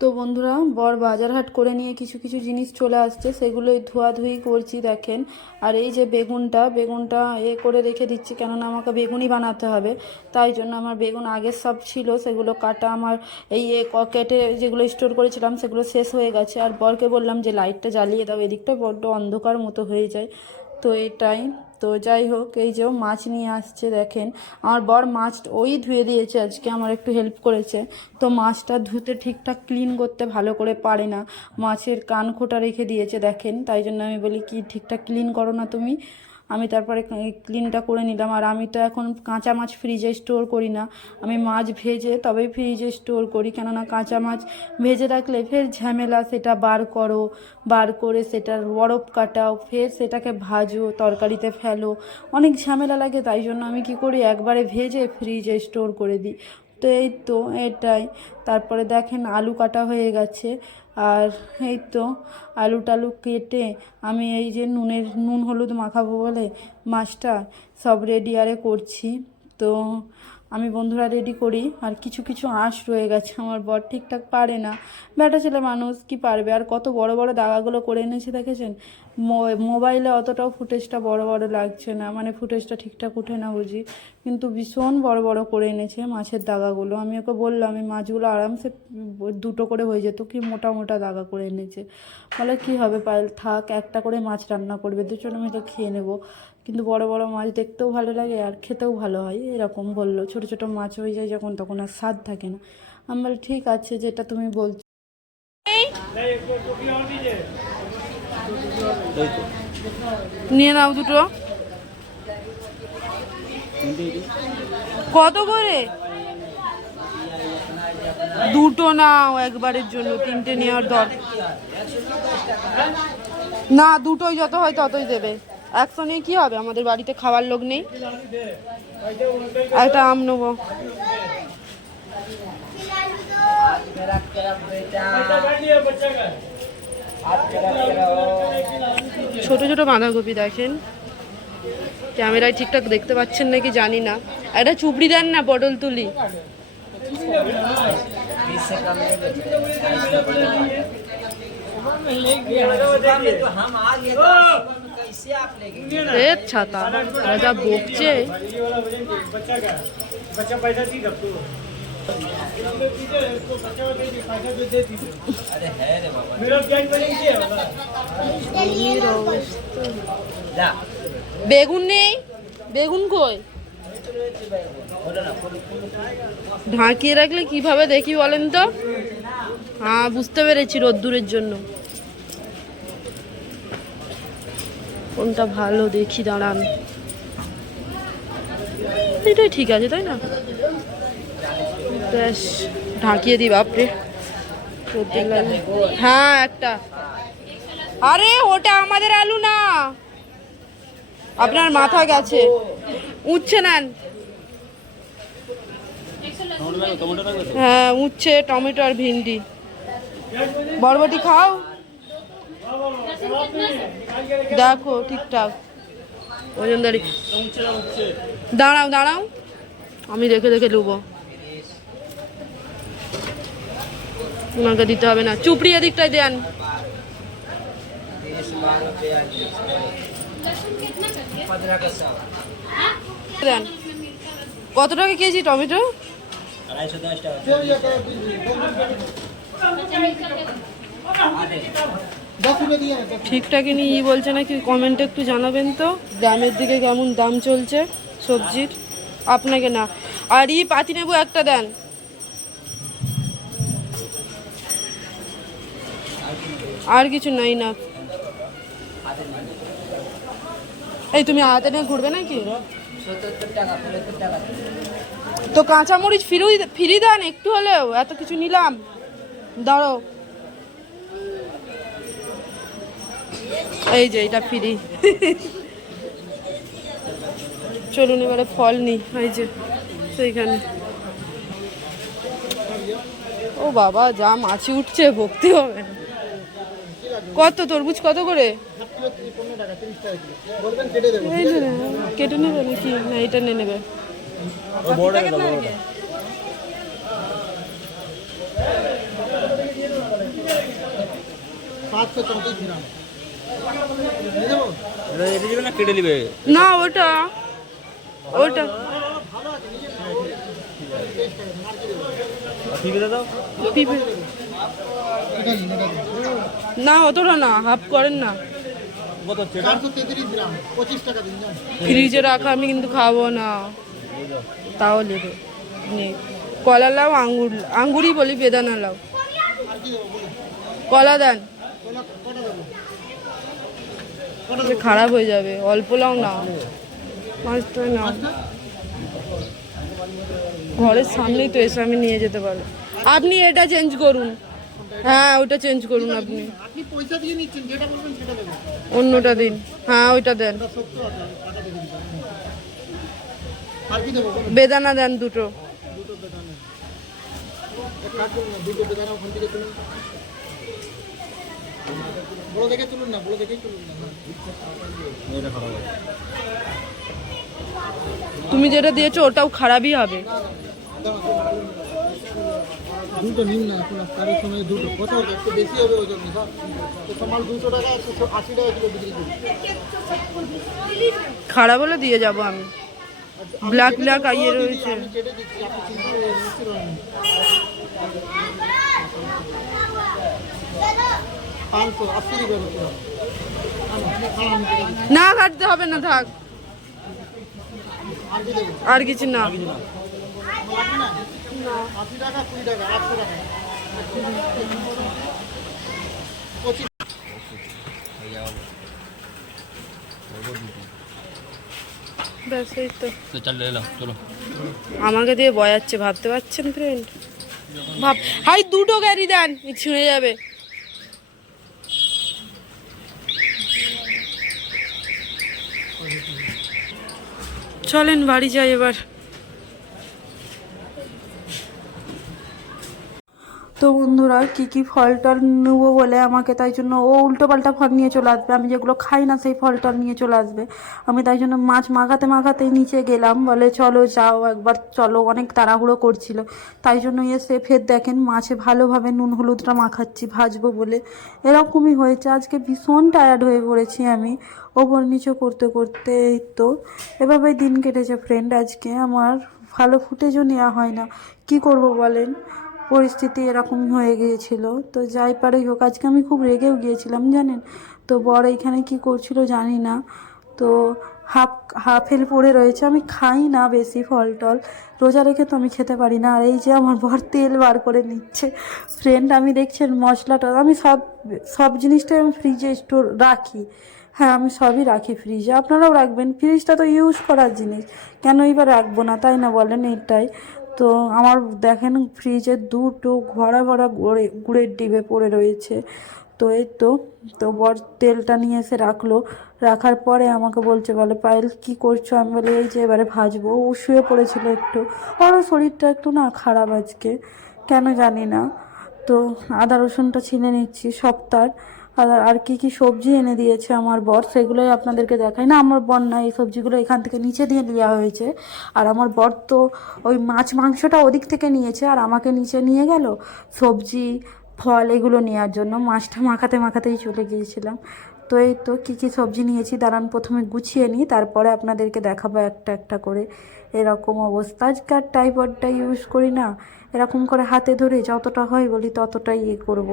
তো বন্ধুরা, বর বাজার হাট করে নিয়ে কিছু কিছু জিনিস চলে আসছে, সেগুলোই ধোয়াধুয়ি করছি, দেখেন। আর এই যে বেগুনটা বেগুনটা এ করে রেখে দিচ্ছি, কেননা আমাকে বেগুনই বানাতে হবে। তাই জন্য আমার বেগুন আগের সব ছিল, সেগুলো কাটা আমার এই এ কেটে যেগুলো স্টোর করেছিলাম, সেগুলো শেষ হয়ে গেছে। আর বরকে বললাম যে, লাইটটা জ্বালিয়ে দাও, এদিকটা বড্ড অন্ধকার মতো হয়ে যায়। তো এটাই। তো যাই হোক, এই যে মাছ নিয়ে আসছে, দেখেন। আমার বর মাছ ওই ধুয়ে দিয়েছে, আজকে আমার একটু হেল্প করেছে। তো মাছটা ধুতে ঠিকঠাক ক্লিন করতে ভালো করে পারে না। মাছের কান খোটা রেখে দিয়েছে, দেখেন। তাই জন্য আমি বলি, কি ঠিকঠাক ক্লিন করো না তুমি? আমি তারপরে ক্লিনটা করে নিলাম। আর আমি তো এখন কাঁচা মাছ ফ্রিজে স্টোর করি না। আমি মাছ ভেজে তবেই ফ্রিজে স্টোর করি। কেননা কাঁচা মাছ ভেজে রাখলে ফের ঝামেলা, সেটা বার করো, বার করে সেটার বরফ কাটাও, ফের সেটাকে ভাজো, তরকারিতে ফেলো। অনেক ঝামেলা লাগে, তাই জন্য আমি কি করি, একবারে ভেজে ফ্রিজে স্টোর করে দিই। তো এই তো এটাই। তারপরে দেখেন আলু কাটা হয়ে গেছে। আর এই তো আলু টালু কেটে আমি এই যে নুনের, নুন হলুদ মাখাবো বলে মাছটা সব রেডি আরে করছি। তো আমি বন্ধুরা রেডি করি, আর কিছু কিছু আঁশ রয়ে গেছে, আমার বর ঠিকঠাক পারে না। বেটা ছেলে মানুষ কি পারবে? আর কত বড় বড় দাগাগুলো করে এনেছে দেখেছেন? মোবাইলে অতটাও ফুটেজটা বড় বড় লাগছে না। মানে ফুটেজটা ঠিকঠাক উঠে না বুঝি। কিন্তু ভীষণ বড় বড় করে এনেছে মাছের দাগাগুলো। আমি ওকে বললাম, এই মাছগুলো আরামসে দুটো করে হয়ে যেত, কি মোটা মোটা দাগা করে এনেছে? বলে, কি হবে পায়েল? থাক, একটা করে মাছ রান্না করবে, দুজন মিলে খেয়ে নেব। কিন্তু বড় বড় মাছ দেখতেও ভালো লাগে আর খেতেও ভালো হয়। এরকম বলল। ছোট ছোট মাছ হয়ে যায় যখন, তখন আর স্বাদ থাকে না। আমার ঠিক আছে, যেটা তুমি বলছো নিয়ে নাও দুটো। কত করে? দুটো নাও একবারের জন্য, তিনটে নেওয়ার দর না, দুটোই যত হয় ততই দেবে। একশো নিয়ে কি হবে? আমাদের বাড়িতে খাবার লোক নেই। একটা আম নেব। ছোট ছোট বাঁধাকপি দেখেন। ক্যামেরায় ঠিকঠাক দেখতে পাচ্ছেন নাকি জানি না। একটা চুপড়ি দেন না, পটল তুলি। এ ছাতা, রাজা বকছে। বেগুন নেই? বেগুন কই? ঢাকিয়ে রাখলে কীভাবে দেখি বলেন তো? হ্যাঁ বুঝতে পেরেছি রোদ্দুরের জন্য। কোনটা ভালো দেখি, দাঁড়ান। এটাই ঠিক আছে, তাই না? ব্যাস, ঢাকিয়ে দিই বাপরে। হ্যাঁ একটা। আরে, ওটা আমাদের আলু না। আপনার মাথা গেছে। উঠছে নেন। হ্যাঁ উচ্ছে, টমেটো আর ভিন্ডি। বরবটি খাও। দেখো ঠিকঠাক ওজনদারি দাঁড়াও দাঁড়াও। আমি দেখে দেখে নেব তোমাকে দিতে হবে না। চুপড়ি এদিকটায় দেন। দেন। কত টাকা কেজি টমেটো? টাকা। ঠিকঠাকই নিয়ে ই বলছে নাকি কমেন্টে একটু জানাবেন তো। গ্রামের দিকে কেমন দাম চলছে সবজির? আপনাকে না। আর ই পাতি নেবু একটা দেন। আর কিছু নাই না। এই তুমি হাতে নিয়ে ঘুরবে নাকি? তো কাঁচামরিচ ফিরি ফিরি দেন একটু হলেও, এত কিছু নিলাম। দাঁড়ো এই যে এটা ফিরি। চলুন এবারে ফল নিই। এই যে সেইখানে। ও বাবা যা মাছি উঠছে ভক্তি হবে কত তরমুজ কত করে? কেটে নেবে নাকি? না এটা নিয়ে নেবে। সাতশো চৌত্রিশ গ্রাম। না, ওটা। ওটা। না, অতটা না হাফ করেন না। ফ্রিজে রাখা আমি কিন্তু খাব না। তাও কলা লাও, আঙ্গুর, আঙ্গুরই বলি, বেদানা লাও। কলা দেন। খারাপ হয়ে যাবে অল্প লাও না। মাছটা না। ঘরের সামনেই তো এসে আমি নিয়ে যেতে পারব। আপনি এটা চেঞ্জ করুন। হ্যাঁ ওটা চেঞ্জ করুন আপনি। অন্যটা দিন। হ্যাঁ ওইটা দেন। বেদানা দেন দুটো। বড় দেখে তুলুন না বড় দেখেই তুলুন না। এটা খারাপ হবে তুমি যেটা দিয়েছ ওটাও খারাপই হবে। দুটো নিন না এখন তার সময় দুটো। কোথাও একটু বেশি হবে ওই জন্য তো দুশো টাকা একশো আশি টাকা কিলো বিক্রি করি খারাপ হলে দিয়ে যাব আমি। আমি ব্ল্যাক ব্ল্যাক আইয়ে রয়েছে আমি কেটে দিচ্ছি আপনি চিন্তা করে নিশ্চিত হন। পাঁচশো আশি রুপিয়া হচ্ছে আমি কেটে দিচ্ছি। না কাটতে হবে না, থাক। আর কিছু না। আমাকে দিয়ে বয়াচ্ছে, ভাবতে পারছেন ফ্রেন্ড ভাব হাই, দুটো গাড়ি দেন ছিঁড়ে যাবে। চলেন বাড়ি যাই এবার। তো বন্ধুরা, কি কি ফল টল নেব বলে আমাকে? তাই জন্য ও উল্টো পাল্টা ফল নিয়ে চলে আসবে। আমি যেগুলো খাই না, সেই ফল টল নিয়ে চলে আসবে। আমি তাই জন্য মাছ মাখাতে মাখাতে নিচে গেলাম। বলে চলো যাও, একবার চলো। অনেক তাড়াহুড়ো করছিল। তাই জন্য এসে ফের দেখেন মাছে ভালোভাবে নুন হলুদটা মাখাচ্ছি, ভাজবো বলে। এরকমই হয়েছে। আজকে ভীষণ টায়ার্ড হয়ে পড়েছি আমি ওপর নিচে করতে করতে। তো, এভাবেই দিন কেটেছে ফ্রেন্ড আজকে আমার ভালো ফুটেজও নেওয়া হয় না। কি করব বলেন? পরিস্থিতি এরকম হয়ে গিয়েছিল। তো যাই পারেই হোক, আজকে আমি খুব রেগেও গিয়েছিলাম, জানেন? তো বড় এখানে কি করছিল জানি না। তো হাফ হাফ হাফেল পড়ে রয়েছে, আমি খাই না বেশি ফল টল। রোজা রেখে তো আমি খেতে পারি না। আর এই যে আমার বর তেল বার করে নিচ্ছে। ফ্রেন্ড আমি দেখছেন মশলাটা, আমি সব সব জিনিসটাই আমি ফ্রিজে স্টোর রাখি। হ্যাঁ আমি সবই রাখি ফ্রিজে আপনারাও রাখবেন। ফ্রিজটা তো ইউজ করার জিনিস। কেন এবার রাখব না? তাই না বলেন এটাই তো আমার দেখেন ফ্রিজে দুটো ভরা ভরা গুড়ে গুড়ের ডিবে পড়ে রয়েছে। তো এই তো তো বর তেলটা নিয়ে এসে রাখল। রাখার পরে আমাকে বলছে, বলে, পায়েল, কি করছ? আমি বলি, এই যে এবারে ভাজবো। ও শুয়ে পড়েছিল একটু। ওরও শরীরটা একটু না খারাপ আজকে, কেন জানি না। তো আদা রসুনটা ছিনে নিচ্ছি সপ্তাহ আর আর কি কি সবজি এনে দিয়েছে আমার বর, সেগুলোই আপনাদেরকে দেখাই। না, আমার বর না, এই সবজিগুলো এখান থেকে নিচে দিয়ে নেওয়া হয়েছে। আর আমার বর তো ওই মাছ মাংসটা ওদিক থেকে নিয়েছে, আর আমাকে নিচে নিয়ে গেল সবজি, ফল এগুলো নেওয়ার জন্য। মাছটা মাখাতে মাখাতেই চলে গিয়েছিলাম। তো এই তো কী কী সবজি নিয়েছি, দাঁড়ান, প্রথমে গুছিয়ে নিই, তারপরে আপনাদেরকে দেখাবো একটা একটা করে। এরকম অবস্থা। আজকাল টাইপডটা ইউজ করি না। এরকম করে হাতে ধরে যতটা হয় বলি ততটাই ইয়ে করব।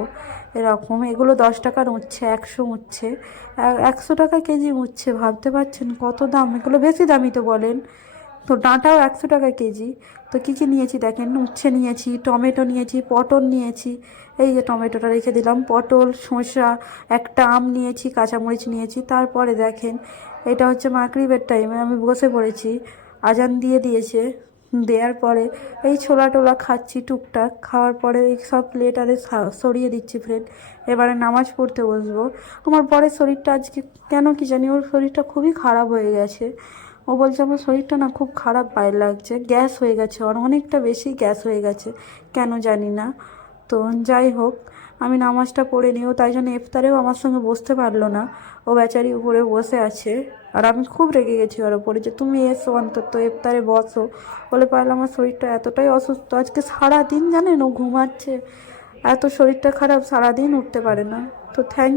এরকম, এগুলো দশ টাকার উঠছে একশো উঠছে একশো টাকা কেজি উঠছে ভাবতে পারছেন কত দাম? এগুলো বেশি দামি তো বলেন। তো ডাঁটাও একশো টাকা কেজি। তো কী কী নিয়েছি দেখেন? উচ্ছে নিয়েছি, টমেটো নিয়েছি, পটল নিয়েছি। এই যে টমেটোটা রেখে দিলাম, পটল, শসা, একটা আম নিয়েছি, কাঁচামরিচ নিয়েছি। তারপরে দেখেন, এটা হচ্ছে মাকড়িবের টাইমে আমি বসে পড়েছি। আজান দিয়ে দিয়েছে। দেওয়ার পরে এই ছোলা টোলা খাচ্ছি টুকটাক, খাওয়ার পরে এই সব প্লেট আরে সরিয়ে দিচ্ছি ফ্রেন্ড এবারে নামাজ পড়তে বসবো। আমার পরের শরীরটা আজকে কেন কি জানি, ওর শরীরটা খুবই খারাপ হয়ে গেছে। ও বলছে, আমার শরীরটা না খুব খারাপ পায়ে লাগছে, গ্যাস হয়ে গেছে ওর অনেকটা বেশি গ্যাস হয়ে গেছে, কেন জানি না। তো যাই হোক আমি নামাজটা পড়ে নিও তাই জন্য ইফতারেও আমার সঙ্গে বসতে পারল না। ও বেচারি উপরে বসে আছে। আর আমি খুব রেগে গেছি ওর ওপরে যে, তুমি এসো অন্তত, ইফতারে বসো। বলে, পারলে আমার শরীরটা এতটাই অসুস্থ। আজকে সারাদিন জানেন ও ঘুমাচ্ছে। এত শরীরটা খারাপ, সারাদিন উঠতে পারে না। তো থ্যাংক